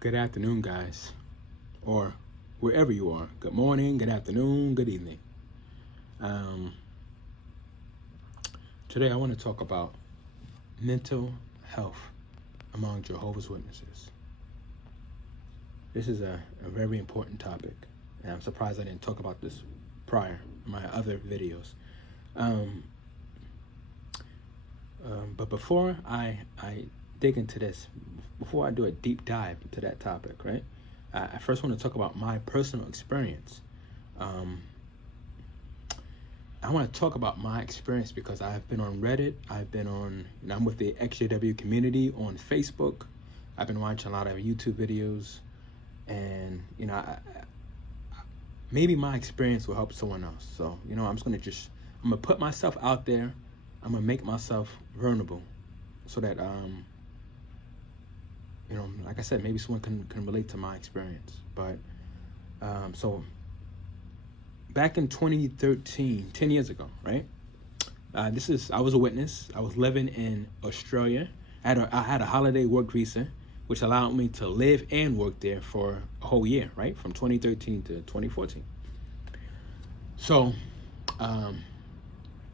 Good afternoon, guys, or wherever you are. Good morning, good afternoon, good evening. Today I want to talk about mental health among Jehovah's Witnesses. This is a very important topic, and I'm surprised I didn't talk about this prior in my other videos. But before I dig into this, before I do a deep dive into that topic, right? I first want to talk about my personal experience. I want to talk about my experience because I've been on Reddit. I've been on, I'm with the XJW community on Facebook. I've been watching a lot of YouTube videos, and maybe my experience will help someone else. So I'm gonna put myself out there. I'm gonna make myself vulnerable, so that like I said, maybe someone can relate to my experience. But so back in 2013, 10 years ago, right? I was a witness. I was living in Australia. I had a holiday work visa, which allowed me to live and work there for a whole year, right? From 2013 to 2014. So I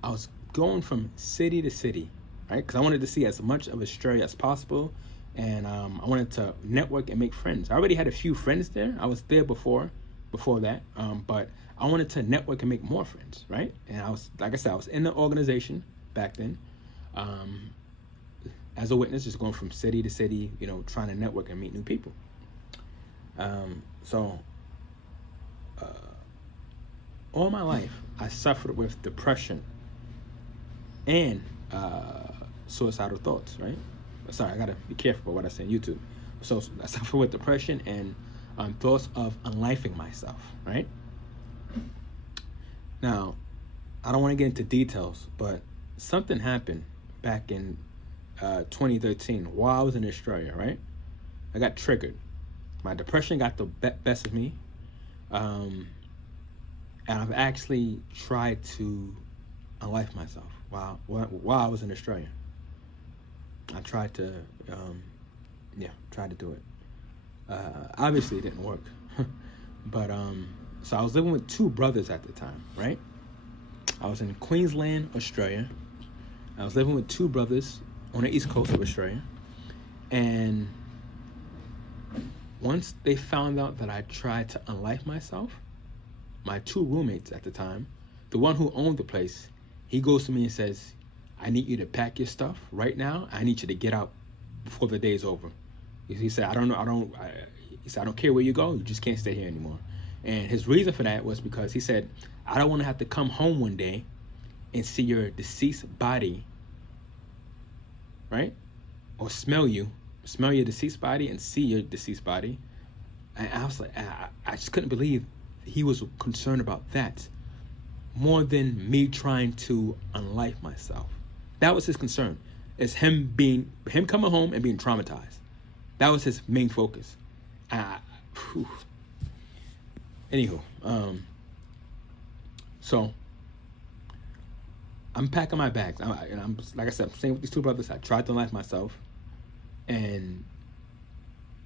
was going from city to city, right? Because I wanted to see as much of Australia as possible. And I wanted to network and make friends. I already had a few friends there. I was there before that, but I wanted to network and make more friends, right? And I was, like I said, I was in the organization back then, as a witness, just going from city to city, trying to network and meet new people. So all my life, I suffered with depression and suicidal thoughts, right? Sorry, I gotta be careful about what I say on YouTube. So I suffer with depression and thoughts of unlifing myself, right? Now, I don't want to get into details, but something happened back in 2013 while I was in Australia, right? I got triggered. My depression got the best of me, and I've actually tried to unlife myself while I was in Australia. I tried to, do it. Obviously, it didn't work. But, so I was living with two brothers at the time, right? I was in Queensland, Australia. I was living with two brothers on the east coast of Australia. And once they found out that I tried to unlife myself, my two roommates at the time, the one who owned the place, he goes to me and says, "I need you to pack your stuff right now. I need you to get out before the day's over." He said, I don't care where you go. You just can't stay here anymore. And his reason for that was because he said, "I don't want to have to come home one day and see your deceased body, right? Or smell your deceased body and see your deceased body." And I was like, I just couldn't believe he was concerned about that more than me trying to unlife myself. That was his concern. It's him coming home and being traumatized. That was his main focus. Anywho, so I'm packing my bags. I'm like I said, I'm staying with these two brothers. I tried to unlife myself, and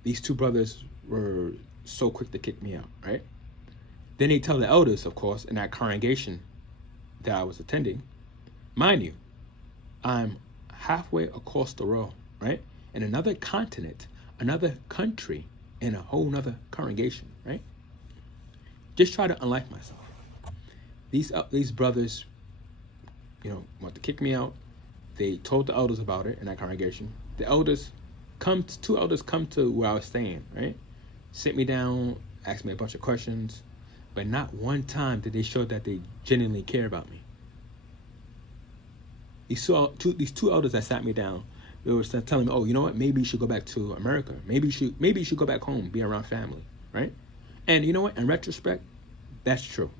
these two brothers were so quick to kick me out, right? Then they tell the elders, of course, in that congregation that I was attending. Mind you, I'm halfway across the world, right? In another continent, another country, in a whole nother congregation, right? Just try to unlife myself. These brothers, want to kick me out. They told the elders about it in that congregation. The two elders come to where I was staying, right? Sit me down, asked me a bunch of questions, but not one time did they show that they genuinely care about me. These two elders that sat me down, they were telling me, "Oh, you know what? Maybe you should go back to America. Maybe you should go back home, be around family, right?" And you know what? In retrospect, that's true.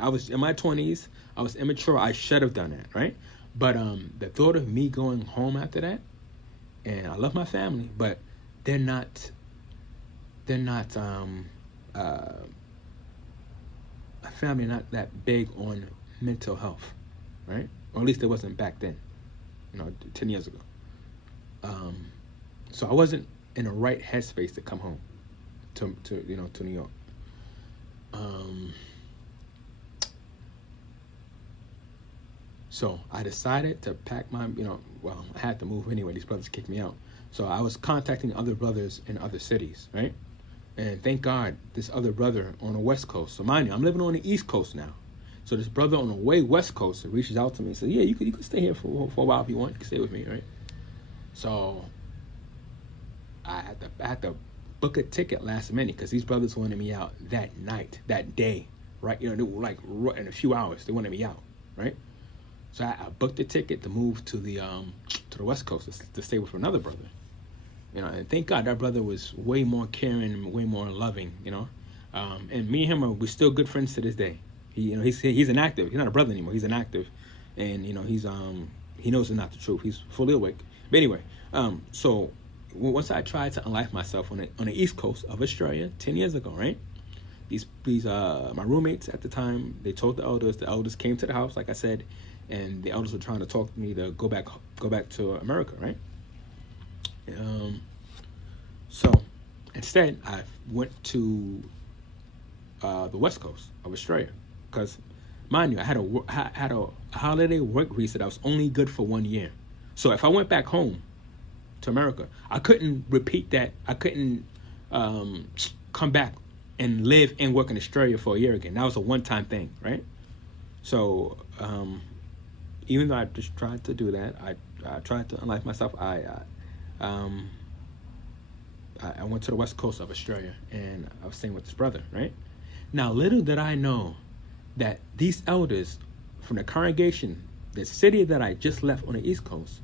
I was in my 20s. I was immature. I should have done that, right? But the thought of me going home after that, and I love my family, but they're not a family not that big on mental health, right? Or at least it wasn't back then, 10 years ago. So I wasn't in the right headspace to come home to New York. So I decided to pack my, I had to move anyway. These brothers kicked me out. So I was contacting other brothers in other cities, right? And thank God, this other brother on the West Coast. So mind you, I'm living on the East Coast now. So this brother on the way West Coast reaches out to me and says, yeah, you could stay here for a while if you want. You can stay with me, right? So I had to book a ticket last minute because these brothers wanted me out that night, that day, right? They were like in a few hours, they wanted me out, right? So I booked a ticket to move to the West Coast to stay with another brother. And thank God that brother was way more caring and way more loving, and me and him we're still good friends to this day. He's an active. He's not a brother anymore. He's an active, and he knows it's not the truth. He's fully awake. But anyway, so once I tried to unlife myself on the East Coast of Australia 10 years ago, right? These my roommates at the time, they told the elders. The elders came to the house, like I said, and the elders were trying to talk to me to go back to America, right? So instead, I went to the West Coast of Australia because, mind you, I had a holiday work visa that was only good for 1 year. So if I went back home to America, I couldn't repeat that. I couldn't come back and live and work in Australia for a year again. That was a one-time thing, right? So even though I just tried to do that, I tried to unlife myself. I went to the West Coast of Australia, and I was staying with this brother, right? Now, little did I know that these elders from the congregation, the city that I just left on the East Coast,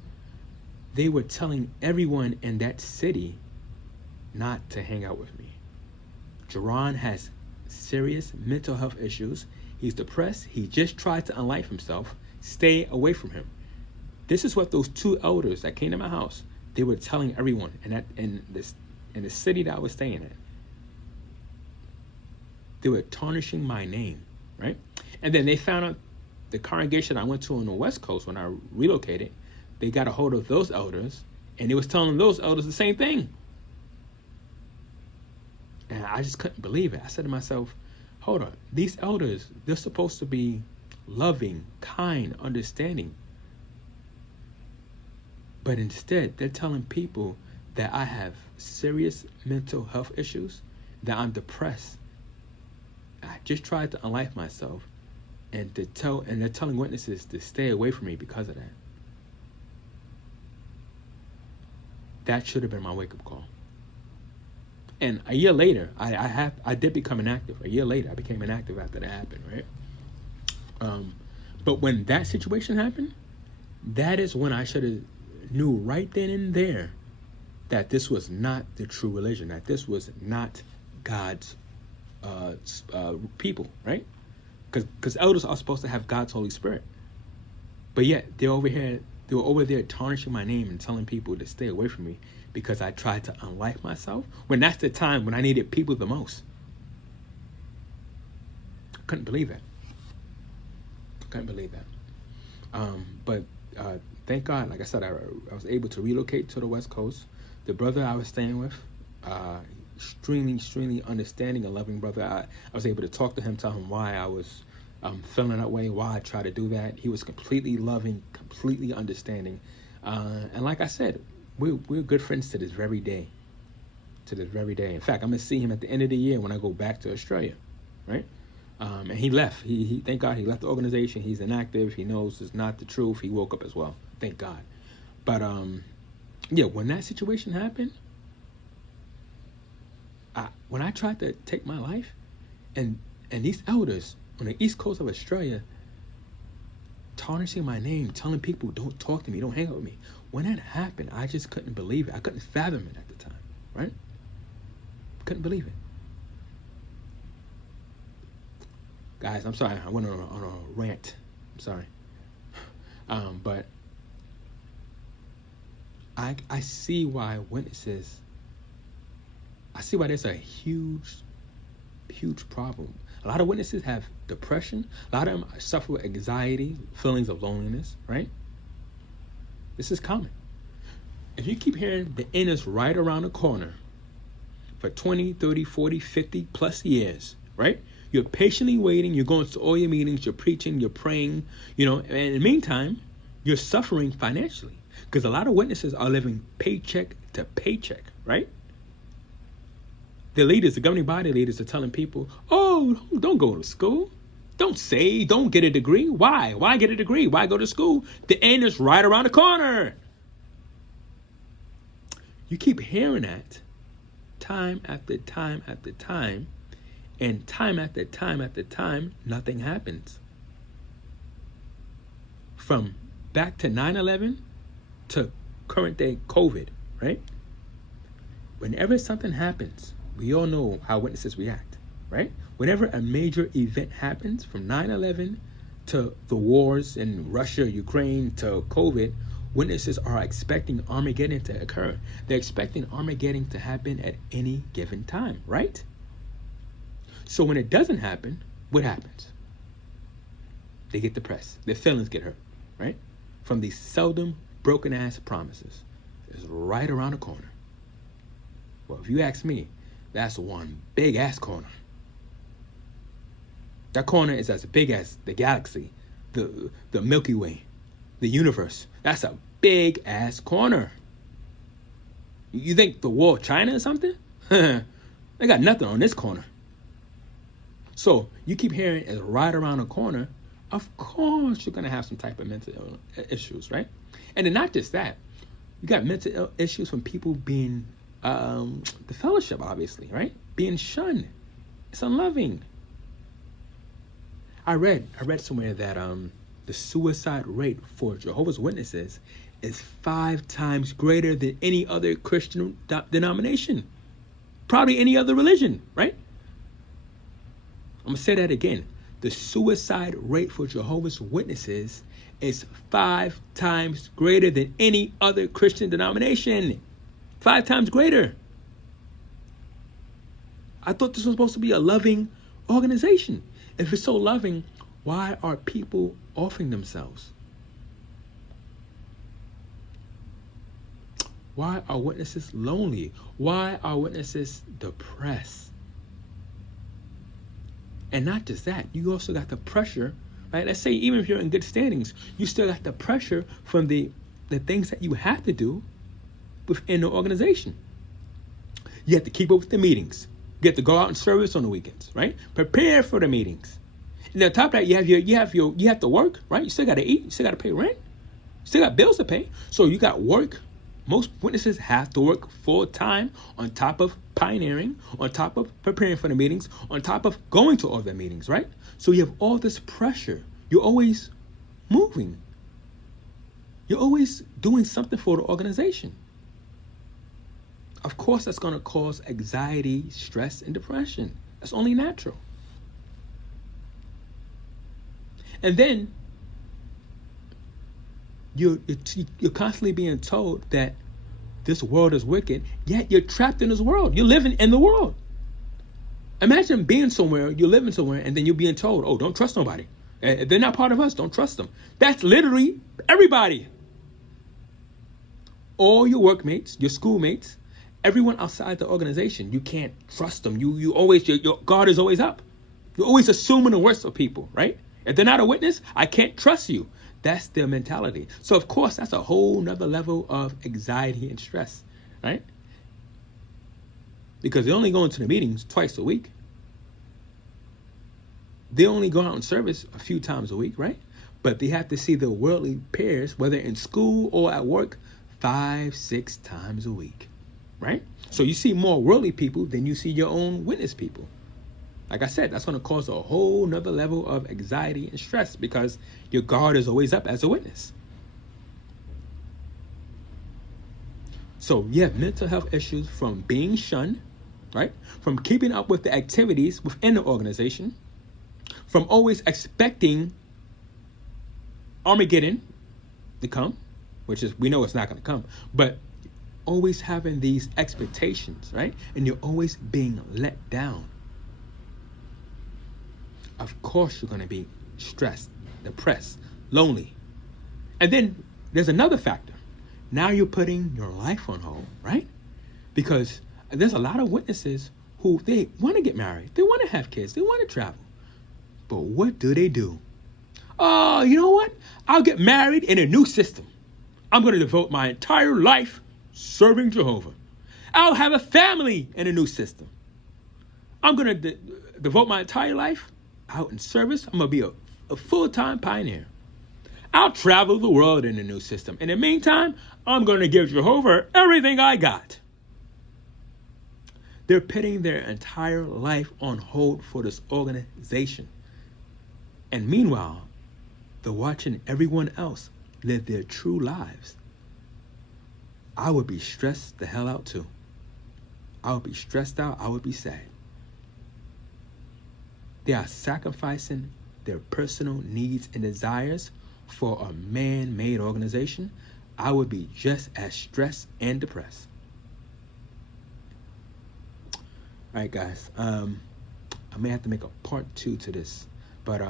they were telling everyone in that city not to hang out with me. Jerron has serious mental health issues. He's depressed. He just tried to unlife himself. Stay away from him. This is what those two elders that came to my house, they were telling everyone in the city that I was staying at. They were tarnishing my name, right? And then they found out the congregation I went to on the West Coast when I relocated, they got a hold of those elders, and they was telling those elders the same thing. And I just couldn't believe it. I said to myself, hold on, these elders, they're supposed to be loving, kind, understanding. But instead, they're telling people that I have serious mental health issues, that I'm depressed. I just tried to unlife myself, and they're telling witnesses to stay away from me because of that. That should have been my wake-up call. And a year later, I did become inactive. A year later, I became inactive after that happened, right? But when that situation happened, that is when I should have knew right then and there that this was not the true religion, that this was not God's people, right? Because elders are supposed to have God's Holy Spirit. But yet, they were over there tarnishing my name and telling people to stay away from me because I tried to unlife myself, when that's the time when I needed people the most. I couldn't believe that. But thank God, like I said, I was able to relocate to the West Coast. The brother I was staying with, extremely understanding and loving brother. I was able to talk to him, tell him why I was feeling that way, why I tried to do that. He was completely loving, completely understanding. And like I said, we're good friends to this very day. In fact, I'm going to see him at the end of the year when I go back to Australia, right? And he left. He thank God he left the organization. He's inactive. He knows it's not the truth. He woke up as well. Thank God. But yeah, when that situation happened, when I tried to take my life, and these elders on the East Coast of Australia tarnishing my name, telling people don't talk to me, don't hang out with me. When that happened, I just couldn't believe it. I couldn't fathom it at the time, right? Couldn't believe it. Guys, I'm sorry. I went on a rant. I'm sorry. But I see why witnesses, I see why there's a huge problem. A lot of witnesses have depression. A lot of them suffer with anxiety, feelings of loneliness, right? This is common. If you keep hearing the end is right around the corner for 20, 30, 40, 50 plus years, right? You're patiently waiting. You're going to all your meetings. You're preaching. You're praying. And in the meantime, you're suffering financially because a lot of witnesses are living paycheck to paycheck, right? The leaders, the governing body leaders are telling people, oh, don't go to school. Don't get a degree. Why? Why get a degree? Why go to school? The end is right around the corner. You keep hearing that time after time after time, and time after time after time, nothing happens. From back to 9/11 to current day COVID, right? Whenever something happens, we all know how witnesses react, right? Whenever a major event happens, from 9/11 to the wars in Russia, Ukraine, to COVID, witnesses are expecting Armageddon to occur. They're expecting Armageddon to happen at any given time, right? So when it doesn't happen, what happens? They get depressed. Their feelings get hurt, right? From these seldom broken-ass promises. It's right around the corner. Well, if you ask me, that's one big-ass corner. That corner is as big as the galaxy, the Milky Way, the universe. That's a big-ass corner. You think the wall of China or something? They got nothing on this corner. So you keep hearing it's right around the corner. Of course you're going to have some type of mental issues, right? And then not just that. You got mental issues from people being, the fellowship, obviously, right? Being shunned. It's unloving. I read somewhere that the suicide rate for Jehovah's Witnesses is 5 times greater than any other Christian denomination. Probably any other religion, right? I'm going to say that again. The suicide rate for Jehovah's Witnesses is 5 times greater than any other Christian denomination. 5 times greater. I thought this was supposed to be a loving organization. If it's so loving, why are people offering themselves? Why are witnesses lonely? Why are witnesses depressed? And not just that, you also got the pressure, right? Let's say even if you're in good standings, you still got the pressure from the things that you have to do within the organization. You have to keep up with the meetings. You have to go out and service on the weekends, right? Prepare for the meetings. And on top of that, you have to work, right? You still got to eat. You still got to pay rent. You still got bills to pay. So you got work. Most witnesses have to work full time on top of pioneering, on top of preparing for the meetings, on top of going to all the meetings, right? So you have all this pressure. You're always moving. You're always doing something for the organization. Of course, that's going to cause anxiety, stress, and depression. That's only natural. And then you're constantly being told that this world is wicked, yet you're trapped in this world. You're living in the world. Imagine being somewhere, you're living somewhere, and then you're being told, oh, don't trust nobody. They're not part of us. Don't trust them. That's literally everybody. All your workmates, your schoolmates, everyone outside the organization, you can't trust them. You always, your guard is always up. You're always assuming the worst of people, right? If they're not a witness, I can't trust you. That's their mentality. So, of course, that's a whole nother level of anxiety and stress, right? Because they only go into the meetings twice a week. They only go out in service a few times a week, right? But they have to see their worldly peers, whether in school or at work, 5-6 times a week, right? So you see more worldly people than you see your own witness people. Like I said, that's going to cause a whole nother level of anxiety and stress because your guard is always up as a witness. So you have mental health issues from being shunned, right? From keeping up with the activities within the organization, from always expecting Armageddon to come, which is, we know it's not going to come, but always having these expectations, right? And you're always being let down. Of course you're going to be stressed, depressed, lonely. And then there's another factor. Now you're putting your life on hold, right? Because there's a lot of witnesses who they want to get married. They want to have kids. They want to travel. But what do? Oh, you know what? I'll get married in a new system. I'm going to devote my entire life serving Jehovah. I'll have a family in a new system. I'm going to devote my entire life out in service. I'm going to be a full-time pioneer. I'll travel the world in a new system. In the meantime, I'm going to give Jehovah everything I got. They're putting their entire life on hold for this organization. And meanwhile, they're watching everyone else live their true lives. I would be stressed the hell out too. I would be stressed out. I would be sad. They are sacrificing their personal needs and desires for a man-made organization. I would be just as stressed and depressed. All right, guys. I may have to make a part 2 to this, but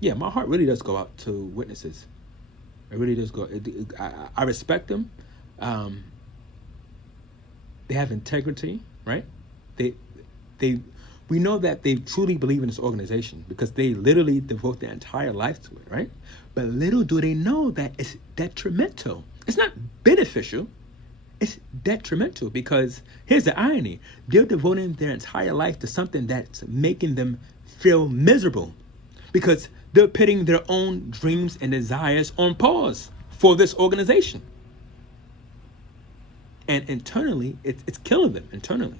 yeah, my heart really does go out to witnesses. It really does go. I respect them. They have integrity, right? We know that they truly believe in this organization because they literally devote their entire life to it, right? But little do they know that it's detrimental. It's not beneficial. It's detrimental because here's the irony. They're devoting their entire life to something that's making them feel miserable because they're putting their own dreams and desires on pause for this organization. And internally, it's killing them internally.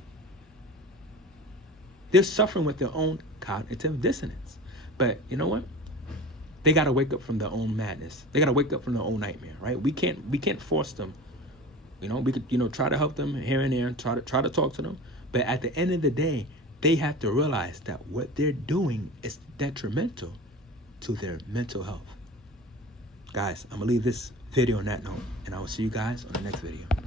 They're suffering with their own cognitive dissonance. But you know what? They got to wake up from their own madness. They got to wake up from their own nightmare, right? We can't force them. You know, we could, try to help them here and there, try to talk to them. But at the end of the day, they have to realize that what they're doing is detrimental to their mental health. Guys, I'm going to leave this video on that note, and I will see you guys on the next video.